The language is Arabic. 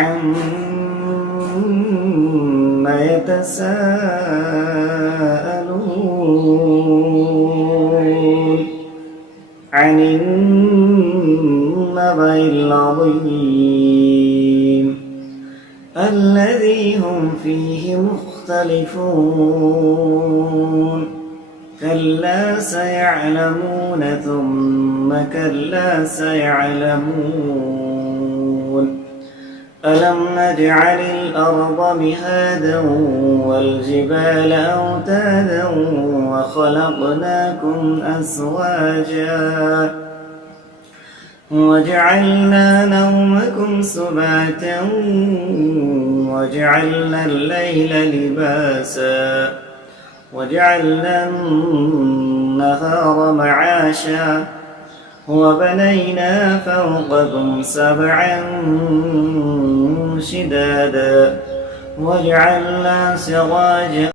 عما يتساءلون عن النبأ العظيم الذي هم فيه مختلفون كلا سيعلمون ثم كلا سيعلمون ألم نجعل الأرض مهادا والجبال أوتادا وخلقناكم أزواجا وجعلنا نومكم سباتا وجعلنا الليل لباسا وجعلنا النهار معاشا وبنينا فوقكم سبعا شدادا وجعلنا سراجا